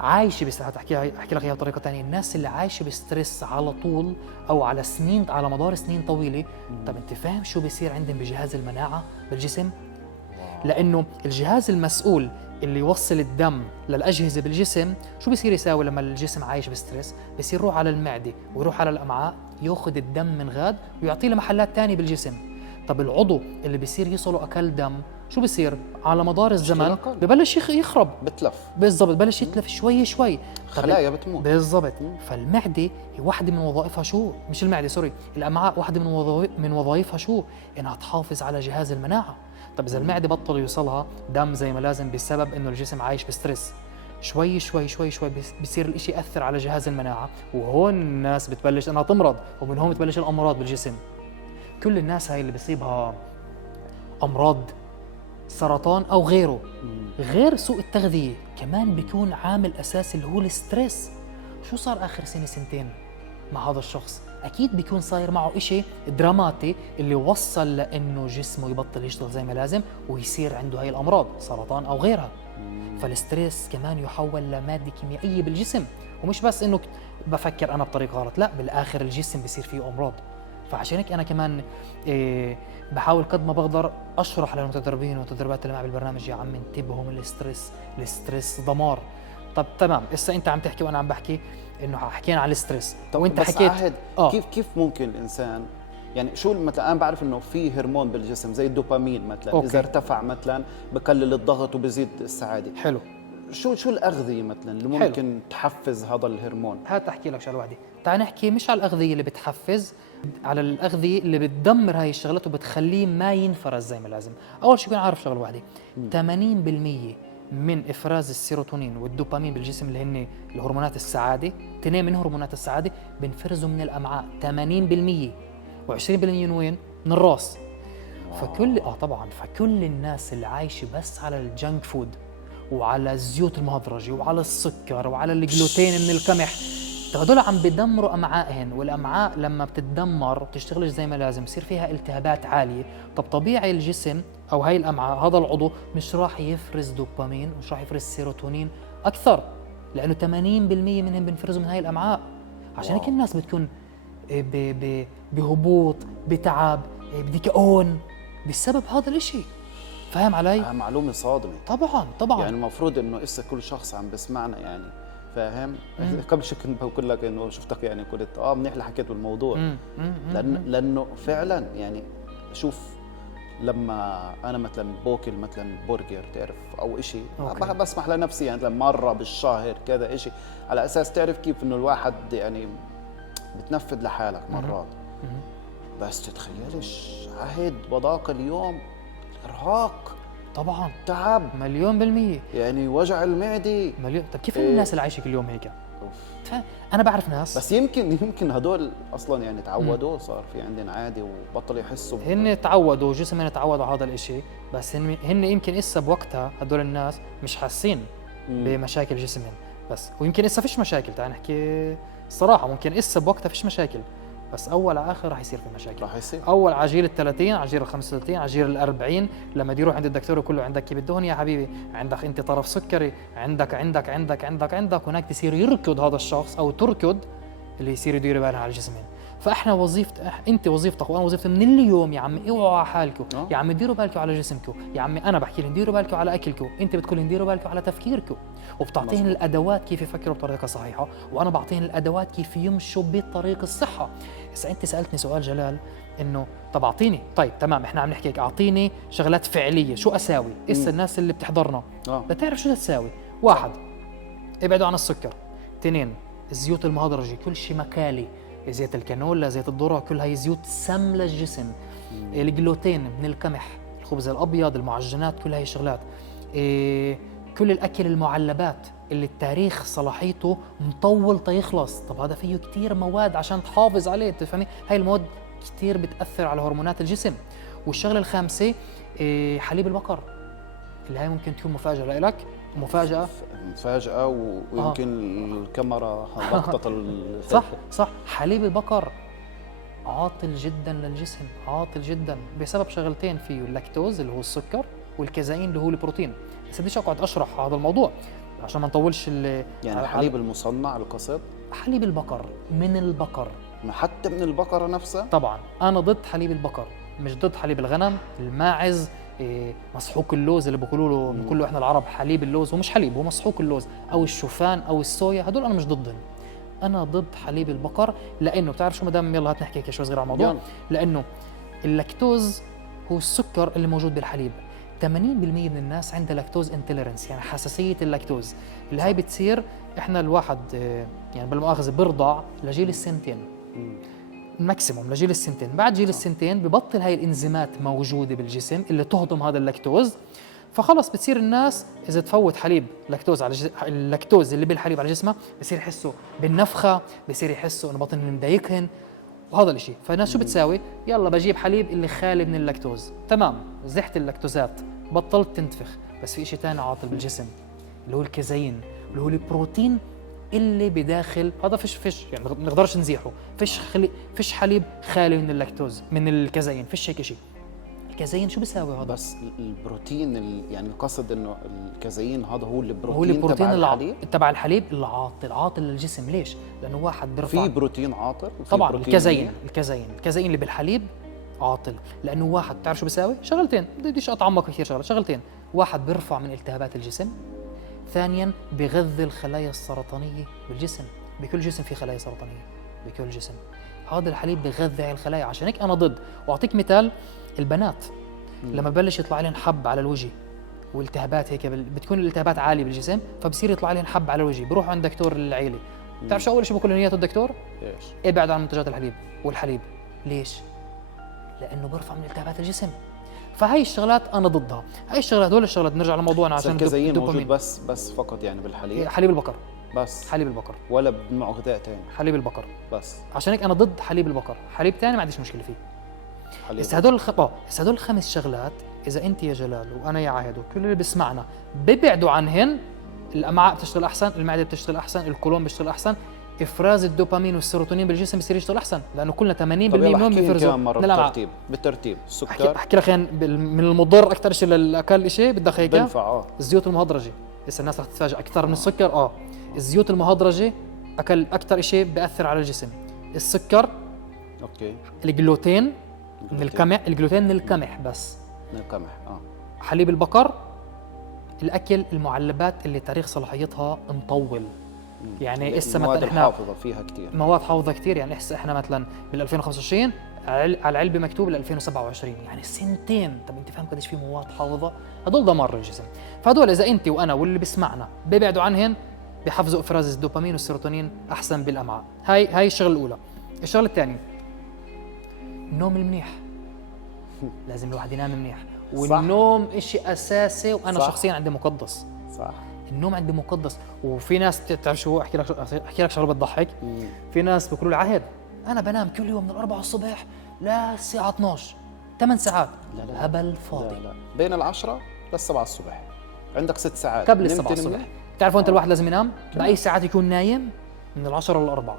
عايشه، بس احكي لك اياها بطريقه ثانيه، الناس اللي عايشه بستريس على طول او على سنين، على مدار سنين طويله، طب انت فاهم شو بيصير عندهم بجهاز المناعه بالجسم؟ لانه الجهاز المسؤول اللي يوصل الدم للاجهزه بالجسم، شو بيصير يساوي لما الجسم عايش بستريس؟ بيصير يروح على المعده ويروح على الامعاء، ياخذ الدم من غاد ويعطيه لمحلات ثانيه بالجسم. طب العضو اللي بيصير يوصله اكل دم، شو بيصير على مدار الزمن؟ ببلش يخرب، بتلف. بالضبط، ببلش يتلف شوي شوي، خلايا بتموت. بالضبط. فالمعده هي واحده من وظائفها شو؟ مش المعده، سوري، الامعاء واحده من وظائفها شو؟ انها تحافظ على جهاز المناعه. طب اذا المعده بطل يوصلها دم زي ما لازم بسبب انه الجسم عايش بستريس، شوي شوي شوي شوي بيصير الاشي ياثر على جهاز المناعه، وهون الناس بتبلش انها تمرض، ومن هون بتبلش الامراض بالجسم. كل الناس هاي اللي بيصيبها امراض سرطان او غيره، غير سوء التغذيه، كمان بيكون عامل اساسي اللي هو الستريس. شو صار اخر سنه سنتين مع هذا الشخص؟ اكيد بيكون صاير معه اشي دراماتي اللي وصل لانه جسمه يبطل يشتغل زي ما لازم ويصير عنده هاي الامراض، سرطان او غيرها. فالستريس كمان يحول لماده كيميائيه بالجسم، ومش بس انه بفكر انا بطريقه غلط، لا، بالاخر الجسم بيصير فيه امراض. فعشان هيك انا كمان بحاول قد ما بقدر اشرح للمتدربين والمتدربات اللي معي بالبرنامج، يا عم انتبهوا من الستريس دمار. طب تمام، هسه انت عم تحكي وانا عم بحكي انه حكينا على الستريس، وانت حكيت كيف ممكن الانسان، يعني شو مثلا انا بعرف انه في هرمون بالجسم زي الدوبامين مثلا، أوكي. اذا ارتفع مثلا بقلل الضغط وبزيد السعاده. حلو. شو الاغذيه مثلا اللي ممكن حلو. تحفز هذا الهرمون؟ هات احكي لك شغله واحده. تعال نحكي مش على الاغذيه اللي بتحفز، على الاغذيه اللي بتدمر هاي الشغلات وبتخليه ما ينفرز زي ما لازم. اول شيء يكون عارف شغله واحده، 80% من افراز السيروتونين والدوبامين بالجسم اللي هن الهرمونات السعاده، 2 من هرمونات السعاده بنفرزوا من الامعاء 80%، و20% من وين؟ من الراس. فكل طبعا فكل الناس اللي عايشه بس على الجنك فود وعلى الزيوت المهدرجه وعلى السكر وعلى الجلوتين من القمح، هذول عم بدمروا امعائهن، والامعاء لما بتتدمر بتشتغلش زي ما لازم، بصير فيها التهابات عاليه. طب طبيعي الجسم او هاي الامعاء، هذا العضو مش راح يفرز دوبامين، مش راح يفرز سيروتونين اكثر، لانه 80% منهم بنفرزوا من هاي الامعاء. عشان هيك الناس بتكون بهبوط، بتعب، بديكاون بسبب هذا الاشي. فاهم علي؟ معلومه صادمه. طبعا يعني المفروض انه اسا كل شخص عم بسمعنا يعني فاهم. قبل شوي كنت بقول لك انه شفتك يعني قلت منيح اللي حكيت بالموضوع. لانه فعلا يعني شوف، لما انا مثلا باكل مثلا برجر تعرف او شيء، بسمح لنفسي يعني مثلا مره بالشهر كذا شيء، على اساس تعرف كيف انه الواحد يعني بتنفذ لحالك مرات. بس تتخيلش عهد بضاقة اليوم، الإرهاق طبعا تعب 1,000,000%. يعني وجع المعدة مليون. طب كيف الناس اللي عايشة كل يوم هيك؟ انا بعرف ناس، بس يمكن هدول اصلا يعني تعودوا، صار في عندنا عادي وبطلوا يحسوا هن تعودوا، جسمهم تعودوا على هذا الاشي، بس هن يمكن اسا بوقتها هدول الناس مش حاسين بمشاكل جسمهم، بس ويمكن اسا فيش مشاكل. تعال نحكي الصراحة، ممكن اسا بوقتها فيش مشاكل، بس اول على اخر راح يصير في مشاكل. راح يصير اول على جيل ال30، على جيل ال35، على جيل ال40، لما يروح عند الدكتور وكله عندك كبد دهن يا حبيبي، عندك انت طرف سكري، عندك هناك تصير يركض هذا الشخص او تركض اللي يصير يدير بالها على جسمين. فاحنا انت وظيفتك وانا وظيفتي من اليوم يا عمي اوعوا على حالكم، يا عمي ديروا بالكم على جسمكم، يا عمي انا بحكي لهم ديروا بالكم على اكلكم، انت بتقول لهم ديروا بالكم على تفكيركم، وبتعطيهم الادوات كيف يفكروا بطريقه صحيحه، وانا بعطيهم الادوات كيف يمشوا بطريق الصحه. هسه انت سالتني سؤال جلال انه طب اعطيني، طيب تمام احنا عم نحكي اعطيني شغلات فعليه، شو اساوي؟ اسا الناس اللي بتحضرنا بتعرف شو تساوي. واحد، ابعدوا عن السكر. اثنين، الزيوت المهدرجه، كل شيء مكالي، زيت الكانولا، زيت الذره، كل هاي زيوت سام للجسم. الجلوتين من القمح، الخبز الابيض، المعجنات، كل هاي الشغلات. كل الاكل المعلبات اللي التاريخ صلاحيته مطول تيخلص، طب هذا فيه كتير مواد عشان تحافظ عليه، تفهمي؟ هاي المواد كتير بتاثر على هرمونات الجسم. والشغله الخامسه حليب البقر، اللي هاي ممكن تكون مفاجاه لك، مفاجاه ويمكن الكاميرا لقطت صح. حليب البقر عاطل جدا للجسم، عاطل جدا بسبب شغلتين فيه، اللاكتوز اللي هو السكر، والكازايين اللي هو البروتين. بس بديش اقعد اشرح هذا الموضوع عشان ما نطولش. يعني الحليب المصنع القصب، حليب البقر من البقر، حتى من البقرة نفسها. طبعا انا ضد حليب البقر، مش ضد حليب الغنم، الماعز، مسحوق اللوز اللي بنقول له احنا العرب حليب اللوز، هو مش حليب، هو مسحوق اللوز، او الشوفان او الصويا، هدول انا مش ضدهم. انا ضد حليب البقر، لانه بتعرف شو مدام، يلا هات نحكي هيك شوي صغير على الموضوع. لانه اللاكتوز هو السكر اللي موجود بالحليب. 80% من الناس عندها لاكتوز انتوليرنس، يعني حساسيه اللاكتوز، اللي هاي بتصير احنا الواحد يعني بالمؤاخذه برضع لجيل السنتين ماكسيموم، لجيل السنتين. بعد جيل السنتين ببطل هاي الانزيمات موجوده بالجسم اللي تهضم هذا اللاكتوز، فخلص بتصير الناس اذا تفوت حليب لاكتوز على اللاكتوز اللي بالحليب على جسمها، بصير يحسوا بالنفخه، بصير يحسوا انه بطنهم مضايقهن وهذا الاشي. فالناس شو بتساوي؟ يلا بجيب حليب اللي خالي من اللاكتوز، تمام، زحت اللاكتوزات، بطلت تنتفخ. بس في اشي ثاني عاطل بالجسم اللي هو الكازيين، اللي هو البروتين اللي بداخل هذا فيش يعني ما نقدرش نزيحه. فيش حليب خالي من اللاكتوز من الكازيين، فيش هيك شيء. الكازيين شو بيساوي هذا؟ بس البروتين يعني القصد انه الكازيين هذا هو البروتين تبع الحليب العاطل للجسم. ليش؟ لانه واحد بيرفع في بروتين عاطل طبعا. الكازيين اللي بالحليب عاطل، لانه واحد بتعرف شو بيساوي؟ شغلتين، بديش اتعمق كثير، شغلتين. واحد بيرفع من التهابات الجسم، ثانيا بغذي الخلايا السرطانيه بالجسم. بكل جسم في خلايا سرطانيه، بكل جسم. هذا الحليب بغذي هاي الخلايا، عشان هيك انا ضد. واعطيك مثال، البنات لما ببلش يطلع لهم حب على الوجه والتهابات هيك بتكون الالتهابات عاليه بالجسم، فبصير يطلع لهم حب على الوجه، بروحوا عند دكتور العيله. بتعرف شو اول شيء بقول لهم اياه الدكتور؟ ايش؟ ابعد عن منتجات الحليب والحليب. ليش؟ لانه برفع من التهابات الجسم. فهي الشغلات انا ضدها. هي الشغلات، هول الشغلات نرجع لموضوعنا عشان الكازيين موجود بس فقط يعني بالحليب، حليب البقر بس، حليب البقر، ولا بنوع غذاء ثاني؟ حليب البقر بس. عشان هيك انا ضد حليب البقر. حليب ثاني ما عنديش مشكله فيه. بس هدول الخمس شغلات اذا انت يا جلال وانا يا عهد وكل اللي بيسمعنا بيبعدوا عنهن، الامعاء بتشتغل احسن، المعده بتشتغل احسن، القولون بيشتغل احسن، افراز الدوبامين والسيروتونين بالجسم بيصير يشتغل احسن، لانه كلنا 80% منهم بيفرزوا من الامعاء. بالترتيب السكر، احكي لك من المضر اكثر شيء للاكل شيء بدك هيك بنفع الزيوت المهدرجه. لسه الناس رح تتفاجئ اكثر من السكر. الزيوت المهدرجه اكل اكثر شيء بياثر على الجسم. السكر، اوكي، الجلوتين من القمح، الجلوتين من القمح بس، من القمح. حليب البقر، الاكل المعلبات اللي تاريخ صلاحيتها مطول. يعني هسه مثلا احنا حافظه فيها كثير، مواد حافظه كثير. يعني هسه احنا مثلا بال 2025 على العلبه مكتوب ل 2027، يعني سنتين. طب انت فاهم قديش في مواد حافظه؟ هدول دمار الجسم. فهدول اذا انت وانا واللي بيسمعنا بيبعدوا عنهن، بيحفزوا افراز الدوبامين والسيروتونين احسن بالامعاء. هاي الشغله الاولى. الشغله الثانيه، النوم المنيح. لازم الواحد ينام منيح، والنوم إشي أساسي، وأنا صح. شخصيا عندي مقدس. صح. النوم عندي مقدس. وفي ناس تعرف شو، احكي لك شغله بتضحك. في ناس بيقولوا لي عهد انا بنام كل يوم من 4 الصبح للساعه 12 8 ساعات. لا هبل فاضي. لا. بين 10 لل7 الصبح عندك 6 ساعات قبل 7 الصبح. بتعرفوا انت الواحد لازم ينام باي ساعات يكون نايم؟ من 10 ل4.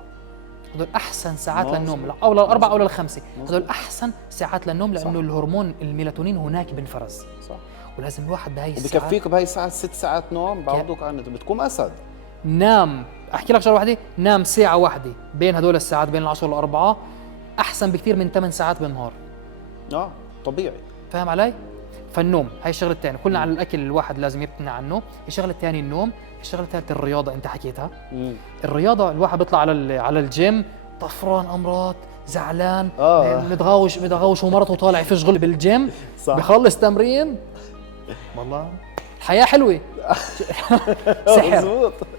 هذول احسن ساعات للنوم، او لل4 او لل5. هذول احسن ساعات للنوم، لانه الهرمون الميلاتونين هناك بنفرز. صح. ولازم الواحد بهاي الساعات بكفيك بهاي الساعات 6 ساعات نوم بعوضوك عنك بتكون اسد. نام، احكي لك شغله واحدة، نام ساعه واحده بين هدول الساعات، بين 10 و4 احسن بكثير من 8 ساعات بالنهار. طبيعي. فاهم علي؟ فالنوم هاي الشغله الثانيه. قلنا على الاكل الواحد لازم يبتنع عنه. الشغله الثانيه النوم. الشغله الثالثه الرياضه، انت حكيتها. الرياضه الواحد بيطلع على الجيم طفران امراض، زعلان، متغاوش ومرته طالع في شغل بالجيم. بخلص تمرين والله الحياة حلوة.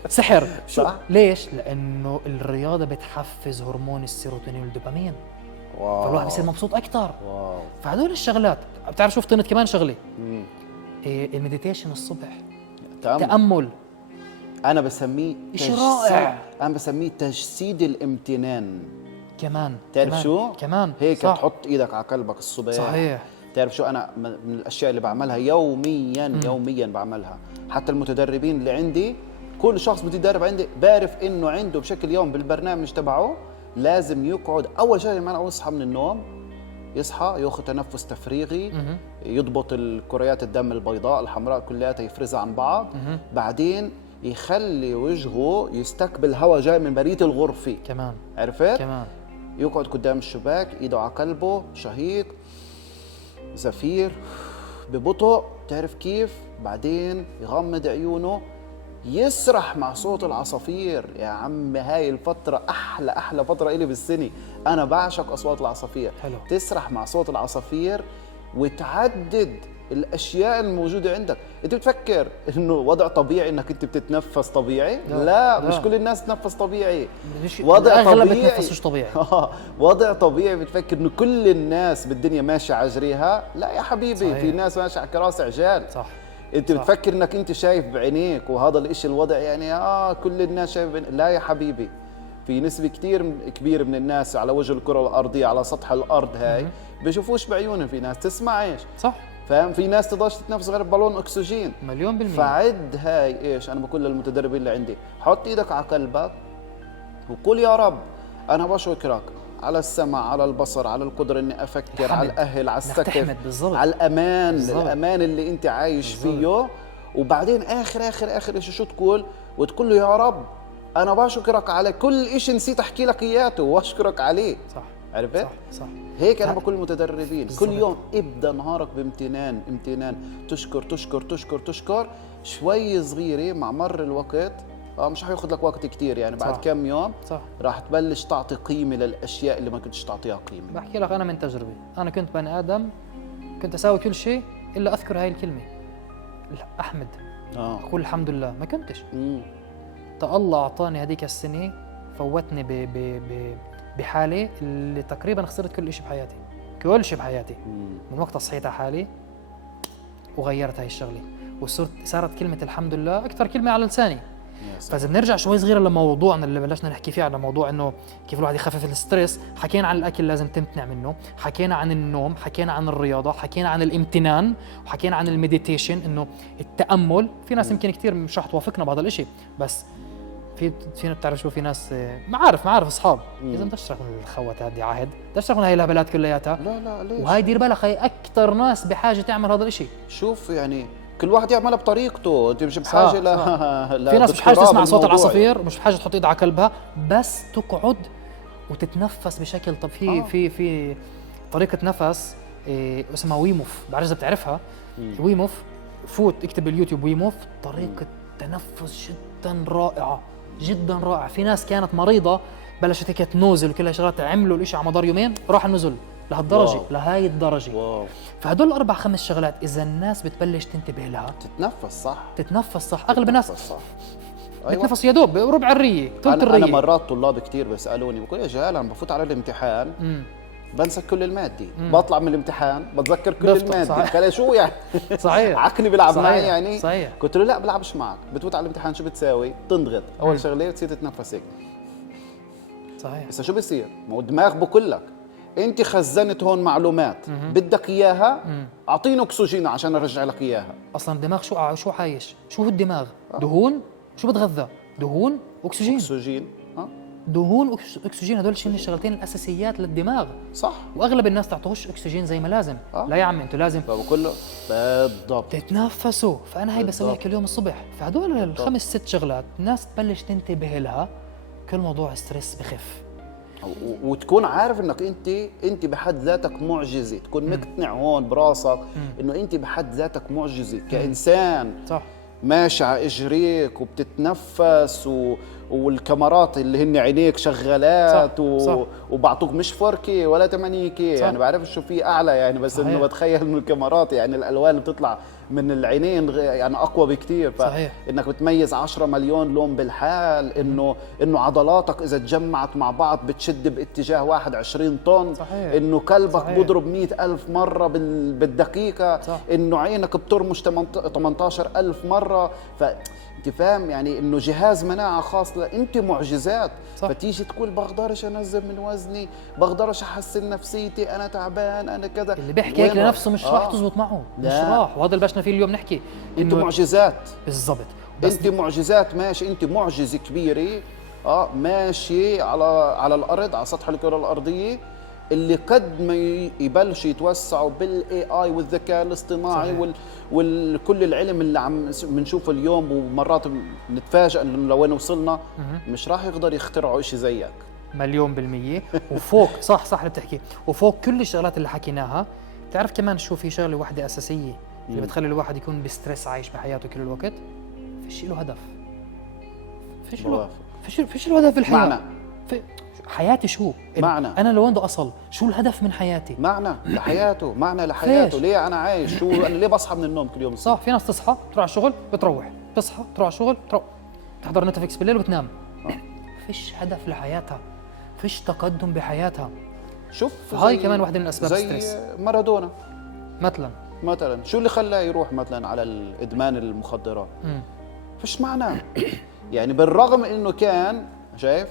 سحر. شو؟ ليش؟ لأنه الرياضة بتحفز هرمون السيروتونين والدوبامين. فالواحد بيصير مبسوط أكتر. فهدول الشغلات. بتعرف شو فطنت كمان شغلة؟ المديتيشن الصبح، تأمل. أنا بسميه شيء رائع. أنا بسميه تجسيد الامتنان. كمان تعرف شو؟ كمان هيك صح. تحط إيدك على قلبك الصبح. صحيح. تعرف شو أنا من الأشياء اللي بعملها يومياً بعملها. حتى المتدربين اللي عندي، كل شخص بده يدرب عندي بعرف إنه عنده بشكل يوم بالبرنامج تبعه لازم يقعد أول شيء لما يصحى من النوم، يصحى ياخذ تنفس تفريغي، يضبط الكريات الدم البيضاء الحمراء كلها يفرزها عن بعض. بعدين يخلي وجهه يستقبل هواء جاي من برية الغرفة كمان. عرفت؟ كمان. يقعد قدام الشباك، ايده على قلبه، شهيق، زفير ببطء. تعرف كيف؟ بعدين يغمض عيونه، يسرح مع صوت العصافير. يا عم هاي الفترة أحلى فترة إلي بالسنة. أنا بعشق أصوات العصافير. حلو. تسرح مع صوت العصافير وتعدد الاشياء الموجوده عندك. انت بتفكر انه وضع طبيعي انك انت بتتنفس طبيعي؟ لا. مش كل الناس تتنفس طبيعي. وضع طبيعي بتنفسش طبيعي. وضع طبيعي بتفكر انه كل الناس بالدنيا ماشيه على جريها؟ لا يا حبيبي. صحيح. في ناس ماشيه على كراسي عجال. صح. انت صح. بتفكر انك انت شايف بعينيك وهذا الاشي الوضع يعني كل الناس شايف لا يا حبيبي. في نسبة كبيرة من الناس على وجه الكرة الأرضية على سطح الأرض هاي بيشوفوش بعيونهم. في ناس تسمع ايش؟ صح. فاهم؟ في ناس تقدرش تتنفس غير ببالون اكسجين. 1,000,000%. فعد هاي ايش؟ انا بقول للمتدربين اللي عندي، حط ايدك على قلبك وقول يا رب انا بشكرك على السمع، على البصر، على القدره اني افكر، على الاهل، على السكن، على الامان. الامان اللي انت عايش فيه. وبعدين اخر شيء شو تقول؟ وتقول له يا رب انا بشكرك على كل شيء نسيت احكي لك اياته واشكرك عليه. صح. عرفت؟ صح. هيك انا بقول المتدربين كل يوم ابدا نهارك بامتنان. تشكر شوي صغيره. مع مر الوقت مش حياخذ لك وقت كتير يعني. بعد كم يوم صح. راح تبلش تعطي قيمه للاشياء اللي ما كنتش تعطيها قيمه. بحكي لك انا من تجربه. انا كنت بني ادم، كنت اسوي كل شيء الا اذكر هاي الكلمه احمد. اقول الحمد لله. ما كنتش. الله اعطاني هذيك السنه، فوتني بحالي اللي تقريبا خسرت كل شيء بحياتي. كل شيء بحياتي. من وقتها صحيت على حالي وغيرت هاي الشغله، صارت كلمه الحمد لله اكثر كلمه على لساني. فاذا بنرجع شوي صغيره لموضوعنا اللي بلشنا نحكي فيه، على موضوع انه كيف الواحد يخفف الستريس. حكينا عن الاكل لازم تمتنع منه، حكينا عن النوم، حكينا عن الرياضه، حكينا عن الامتنان، وحكينا عن المديتيشن انه التامل. في ناس يمكن كثير مش رح توافقنا بهذا الشيء، بس في بتعرف شو، في ناس معارف اصحاب اذا بدك تشرح من الخوات هذه عهد، بدك تشرح من هاي الهبلات كلياتها. لا ليش؟ وهي دير بالك هي اكثر ناس بحاجه تعمل هذا الشيء. شوف يعني كل واحد يعملها بطريقته. انت مش بحاجه في ناس مش بحاجه تسمع صوت العصافير، مش بحاجه تحط ايدها على قلبها، بس تقعد وتتنفس بشكل. طب في طريقه نفس اسمها ويموف، بعرف اذا بتعرفها. ويموف، فوت اكتب باليوتيوب ويموف. طريقه تنفس جدا رائعه. في ناس كانت مريضه بلشت هيك تنوزل وكل هالشغلات، عملوا الاشي على مدار يومين راح النزل لهالدرجه. لهاي الدرجه. فهدول 4-5 شغلات اذا الناس بتبلش تنتبه لها. تتنفس صح. اغلب الناس بتنفس يا دوب ربع الريه، ثلث الريه. انا مرات طلاب كثير بيسالوني، بقول يا جهال انا بفوت على الامتحان بنسى كل المادي. بطلع من الامتحان بتذكر كل المادي. قال شو يعني؟ صحيح. عقلي بيلعب معي يعني. صحيح. قلت له لا بلعبش معك، بتفوت على الامتحان شو بتساوي؟ تنضغط اول شغله تصير تتنفس هيك. صحيح. بس شو بصير؟ ما هو الدماغ بقول لك انت خزنت هون معلومات بدك اياها، اعطيني اكسجين عشان ارجع لك اياها. اصلا الدماغ شو عايش؟ شو هو الدماغ؟ دهون. شو بتغذى؟ دهون واكسجين. اكسجين. دهون واكسجين، هدول الشغلتين الاساسيات للدماغ. صح. واغلب الناس تعطوهش اكسجين زي ما لازم. لا يا عمي انتوا لازم فبقول بالضبط تتنفسوا. فانا هي بسويها كل يوم الصبح. فهدول الخمس ست شغلات الناس تبلش تنتبه لها، كل موضوع ستريس بخف. وتكون عارف انك انت بحد ذاتك معجزه، تكون مقتنع هون براسك انه انت بحد ذاتك معجزه كانسان. صح. ماشي على اجريك وبتتنفس والكاميرات اللي هن عينيك شغالات. صح. وبعطوك مش 4K ولا 8K يعني بعرف شو في اعلى يعني. بس انه بتخيل انه الكاميرات يعني الالوان اللي بتطلع من العينين يعني اقوى بكثير. فانك بتميز 10 مليون لون بالحال، انه عضلاتك اذا تجمعت مع بعض بتشد باتجاه واحد 20 طن. صحيح. انه كلبك بيضرب 100,000 مره بالدقيقه. صح. انه عينك بترمش 18,000 مره. انت فاهم يعني انه جهاز مناعه خاص انت معجزات. صح. فتيجي تقول بقدرش انزل من وزني، بقدرش احسن نفسيتي، انا تعبان، انا كذا. اللي بيحكي هيك لنفسه مش راح تزبط معه. مش راح. وهذا اللي بشنا فيه اليوم نحكي انت معجزات. بالضبط. انت معجزات. ماشي انت معجزه كبيره ماشي على الارض، على سطح الكره الارضيه، اللي قد ما يبلش يتوسعوا بالاي اي والذكاء الاصطناعي وكل العلم اللي عم بنشوفه اليوم. ومرات نتفاجئ انه لوين وصلنا مش راح يقدر يخترعوا شيء زيك. مليون بالمية. وفوق صح اللي بتحكي. وفوق كل الشغلات اللي حكيناها، بتعرف كمان شو في شغله واحده اساسيه اللي بتخلي الواحد يكون بستريس عايش بحياته كل الوقت؟ فيش له هدف. فيش له هدف في الحياه. معنى حياتي شو؟ معنى انا لوين بدي اصل؟ شو الهدف من حياتي؟ معنى لحياته. معنى لحياته. ليه انا عايش؟ شو انا ليه بصحى من النوم كل يوم؟ صح. في ناس تصحى تروح على الشغل بتروح، تصحى تروح على الشغل تحضر نتفليكس بالليل وتنام. فيش هدف لحياتها، فيش تقدم بحياتها. شوف هاي كمان واحدة من اسباب الستريس. زي مارادونا مثلا شو اللي خلاه يروح مثلا على الادمان المخدرات؟ فيش معنى. يعني بالرغم انه كان شايف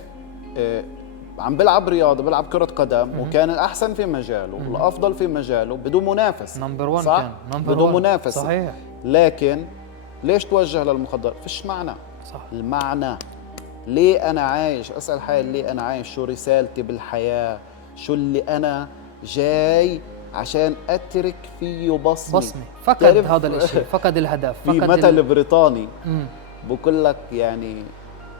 عم بلعب رياضه، بلعب كره قدم، وكان الاحسن في مجاله والافضل في مجاله بدون منافس. نمبر 1 صح؟ كان نمبر بدون 1. منافس. صحيح. لكن ليش توجه للمخدر؟ فيش معنى. صح. المعنى ليه انا عايش؟ اسال حالي ليه انا عايش؟ شو رسالتي بالحياه؟ شو اللي انا جاي عشان اترك فيه بصمه. فقد هذا الشيء، فقد الهدف. في مثل بريطاني بقول لك يعني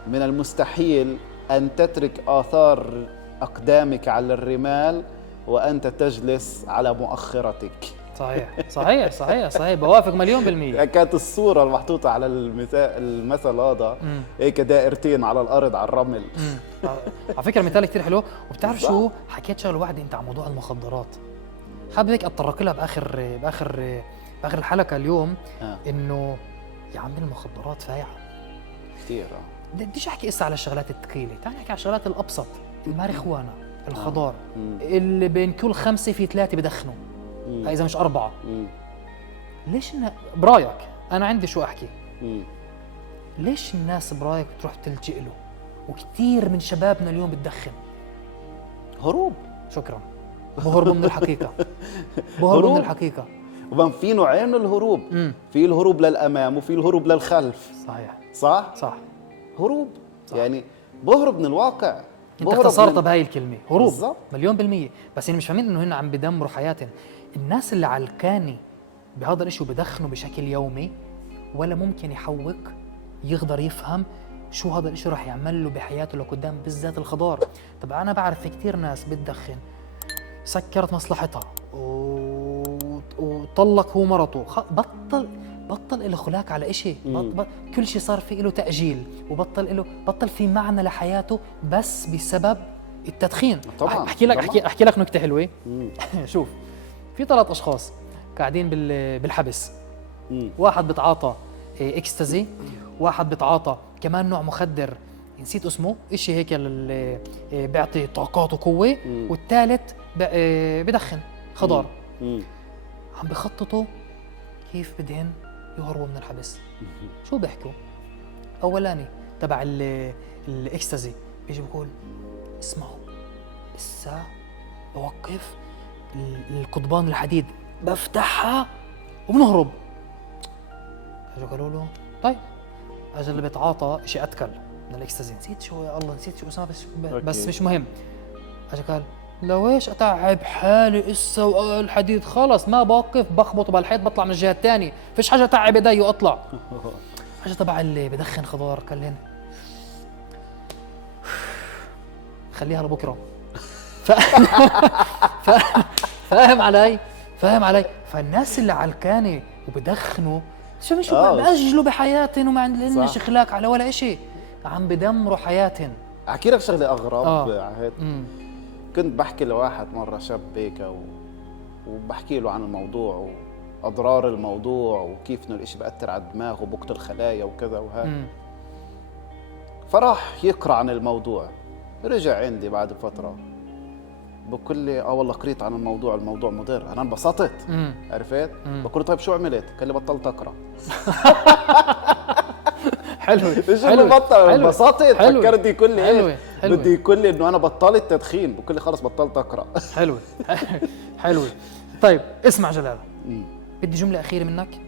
من المستحيل أن تترك آثار أقدامك على الرمال وأنت تجلس على مؤخرتك. صحيح. بوافق مليون بالمية. كانت الصورة المحطوطة على المثل هذا هيك دائرتين على الأرض على الرمل. على فكرة مثال كتير حلو. وبتعرف شو حكيت شغلة واحدة أنت عن موضوع المخدرات، حابب هيك أتطرق لها بآخر الحلقة اليوم. إنه يا عمي المخدرات فايعة كثير. بديش احكي على الشغلات الثقيله، تعال نحكي على الشغلات الابسط. الماريخوانا، الخضار، اللي بين كل 5 في 3 بدخنوا، هاي اذا مش 4. ليش برايك انا عندي شو احكي؟ ليش الناس برايك بتروح تلجئ له؟ وكثير من شبابنا اليوم بتدخن. هروب. شكرا. بهربوا من الحقيقه. بهربوا من الحقيقه. وبن في نوعين من الهروب. في الهروب للامام وفي الهروب للخلف. صح. هروب. صح. يعني بهرب من الواقع. انت اختصرت بهاي الكلمه، هروب. بالزبط. مليون بالمية. بس مش فاهمين انه هن عم بدمروا حياتهم. الناس اللي علقاني بهذا الاشي وبدخنوا بشكل يومي، ولا ممكن يحوق يقدر يفهم شو هذا الاشي راح يعمل له بحياته لقدام، بالذات الخضار. طب انا بعرف في كثير ناس بتدخن سكرت مصلحتها وطلق هو مرته، بطل له خلاق على إشي. كل شيء صار فيه له تأجيل، بطل في معنى لحياته بس بسبب التدخين. طبعا. احكي لك نكتة حلوة. شوف، في 3 أشخاص قاعدين بالحبس. واحد بتعاطى اكستازي، واحد بتعاطى كمان نوع مخدر نسيت اسمه، إشي هيك اللي بيعطي طاقات وقوة، والثالث بدخن خضار. عم بخططوا كيف بدهن يهربوا من الحبس. شو بيحكوا؟ أولاني تبع الإكستازي بيجي بقول اسمعوا الساعة بوقف القضبان الحديد بفتحها وبنهرب. اجوا قالوا له طيب. اجى اللي بيتعاطى شيء اتكل من الاكستازي، نسيت شو يا الله، نسيت شو اسمه بس مش مهم. اجى قال لويش اتعب حالي اسا والحديد خلص ما بوقف، بخبط بالحيط بطلع من الجهه الثانيه، فيش حاجه اتعب ايدي واطلع. اجى تبع اللي بدخن خضار قال لهم خليها لبكره. فاهم علي؟ فاهم علي؟ فالناس اللي علكانه وبدخنوا شو بأجلوا بحياتهم وما عندهمش اخلاق على ولا شيء، عم بدمروا حياتهم. احكي لك شغله اغرب. عهد كنت بحكي لواحد مره شاب هيك وبحكي له عن الموضوع واضرار الموضوع وكيف انه الاشي بأثر على الدماغ وبقتل خلايا وكذا وهيك. فراح يقرا عن الموضوع، رجع عندي بعد فتره بقول لي والله قريت عن الموضوع مضر. انا انبسطت. عرفت؟ بقول له طيب شو عملت؟ قال لي بطلت اقرا. حلو ايش اللي بطل؟ انبسطت. فكرت يقول لي ايه؟ بدي يقول لي انه انا بطلت تدخين، بقول لي خلص بطلت اقرا. حلو. طيب اسمع جلال، بدي جمله اخيره منك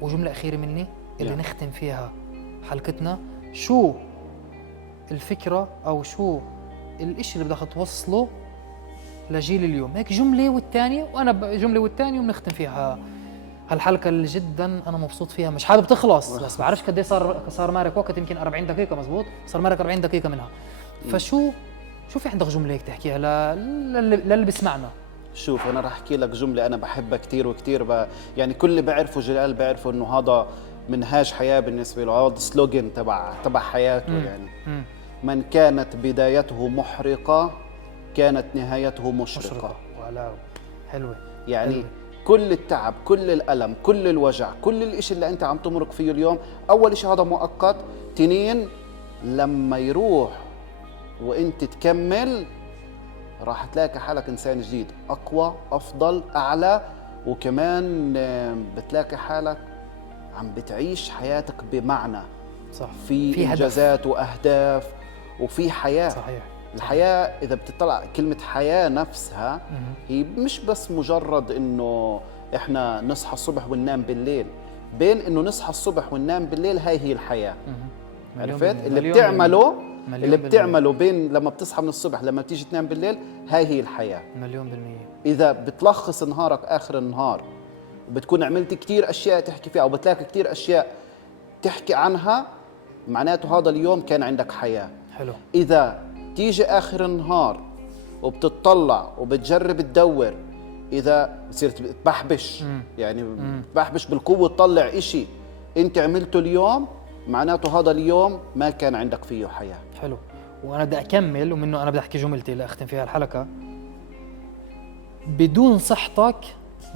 وجمله اخيره مني اللي نختم فيها حلقتنا. شو الفكره او شو الاشي اللي بدك توصله لجيل اليوم؟ هيك جمله والثانيه وانا جمله والثانيه وبنختم فيها هالحلقه اللي جدا انا مبسوط فيها، مش حابب تخلص بس بعرفش قد ايه صار مارك وقت، يمكن 40 دقيقه مزبوط، صار مارك 40 دقيقه منها. فشو في عندك جمله هيك تحكيها للي بيسمعنا؟ شوف انا راح احكي لك جمله انا بحبها كثير وكثير يعني كل اللي بيعرفوا جلال بيعرفوا انه هذا منهاج حياه بالنسبه له، هذا سلوجن تبع حياته. يعني من كانت بدايته محرقه كانت نهايته مشرقه. واو حلوه. يعني حلوة. كل التعب، كل الألم، كل الوجع، كل الإشي اللي أنت عم تمرق فيه اليوم، أول إشي هذا مؤقت. تنين لما يروح وأنت تكمل راح تلاقي حالك إنسان جديد أقوى أفضل أعلى، وكمان بتلاقي حالك عم بتعيش حياتك بمعنى. صح. في إنجازات وأهداف وفي حياة. صحيح. الحياة إذا بتطلع كلمة حياة نفسها هي مش بس مجرد إنه إحنا نصحى الصبح وننام بالليل، بين إنه نصحى الصبح وننام بالليل هي الحياة. عرفت؟ اللي بتعمله بين لما بتصحى من الصبح لما بتيجي تنام بالليل هي الحياة. 100%. إذا بتلخص نهارك آخر النهار وبتكون عملت كتير أشياء تحكي فيها أو بتلاقي كتير أشياء تحكي عنها، معناته هذا اليوم كان عندك حياة. حلو. إذا تيجي آخر النهار وبتطلع وبتجرب تدور، إذا بتصير تبحبش يعني بحبش بالقوة تطلع إشي أنت عملته اليوم، معناته هذا اليوم ما كان عندك فيه حياة. حلو. وأنا بدي أكمل ومنه أنا بدي أحكي جملتي اللي أختم فيها الحلقة. بدون صحتك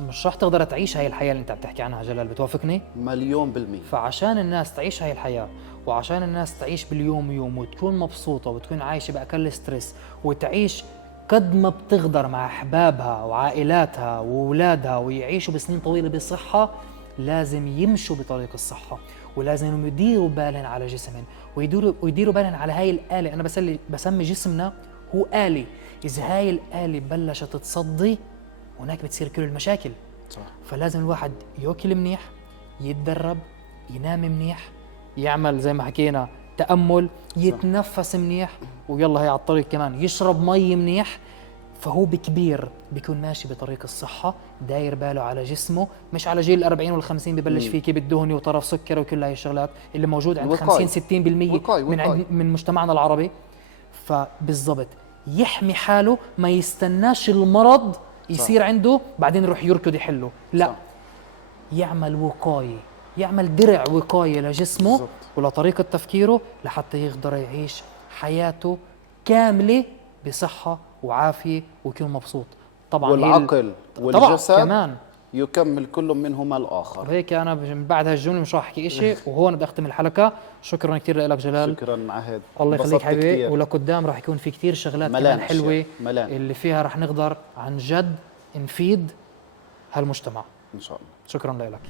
مش راح تقدر تعيش هاي الحياة اللي أنت عم تحكي عنها جلال، بتوافقني؟ 1,000,000%. فعشان الناس تعيش هاي الحياة وعشان الناس تعيش باليوم يوم وتكون مبسوطة وتكون عايشة بأقل ستريس وتعيش قد ما بتقدر مع أحبابها وعائلاتها وأولادها ويعيشوا بسنين طويلة بصحة، لازم يمشوا بطريق الصحة ولازم يديروا بالهم على جسمهم ويديروا بالهم على هاي الآلة. أنا بسمي جسمنا هو آلة، إذا هاي الآلة بلشت تصدي هناك بتصير كل المشاكل. صح. فلازم الواحد يأكل منيح، يتدرب، ينام منيح، يعمل زي ما حكينا تأمل، يتنفس منيح، ويلا هي على الطريق كمان يشرب مي منيح. فهو بكبير بيكون ماشي بطريق الصحة، داير باله على جسمه، مش على جيل 40 وال50 ببلش فيه بالدهن وطرف سكر وكل هاي الشغلات اللي موجود عند 50-60% من مجتمعنا العربي. فبالضبط يحمي حاله، ما يستناش المرض يصير عنده بعدين يروح يركض يحله، لا. يعمل وقاية، يعمل درع وقاية لجسمه. بالزبط. ولطريقة تفكيره لحتى يقدر يعيش حياته كاملة بصحة وعافية ويكون مبسوط. طبعا والعقل والجسد كمان يكمل كل منهما الآخر. وهيك أنا من بعد هالجملة مش راح أحكي شيء، وهون بدي أختم الحلقة. شكرا كثير لك جلال. شكرا عهد. الله يخليك حبيبي، ولقدام راح يكون في كثير شغلات كمان حلوة اللي فيها راح نقدر عن جد نفيد هالمجتمع إن شاء الله. شكرا لك.